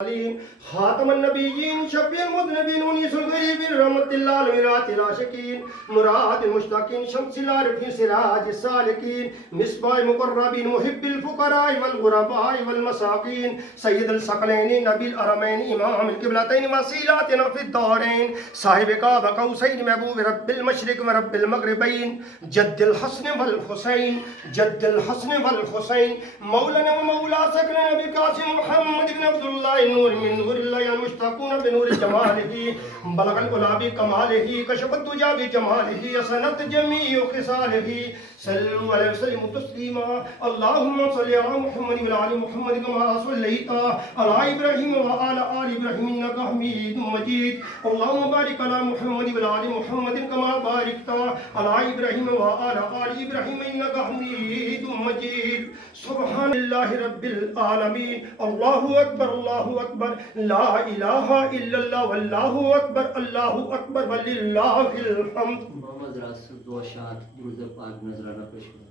خاتم النبيين شفيع المذنبين ونيس الغريبين رحمة الله الأميرات العاشقين مراد المشتاقين شمس العارفين سراج السالكين مصباح المقربين محب الفقراء والغرباء والمساكين سيد الثقلين نبي الحرمين إمام القبلتين وسيلاتنا في الدارين صاحب قاب قوسين محبوب رب المشرق ورب المغربين جد الحسن والحسين جد الحسن والحسين مولانا ومولا سكن نبي قاسم محمد بن عبد الله نور من نور الله المشتاقون بنور جماله بلغ العلا بكماله كشف الدجى بجماله حسنت جميع خصاله صلوا عليه وسلموا تسليما اللهم صل على محمد وعلى ال محمد كما صليت على ابراهيم وعلى ال ابراهيم انك حميد مجيد اللهم بارك على محمد وعلى ال محمد كما باركت على ابراهيم وعلى ال ابراهيم انك حميد مجيد سبحان الله رب العالمين الله اکبر الله اکبر لا الہ الا اللہ واللہ اکبر اللہ اکبر وللہ الحمد. محمد رسول دو شاد درود پاک نظرانہ پیش کریں.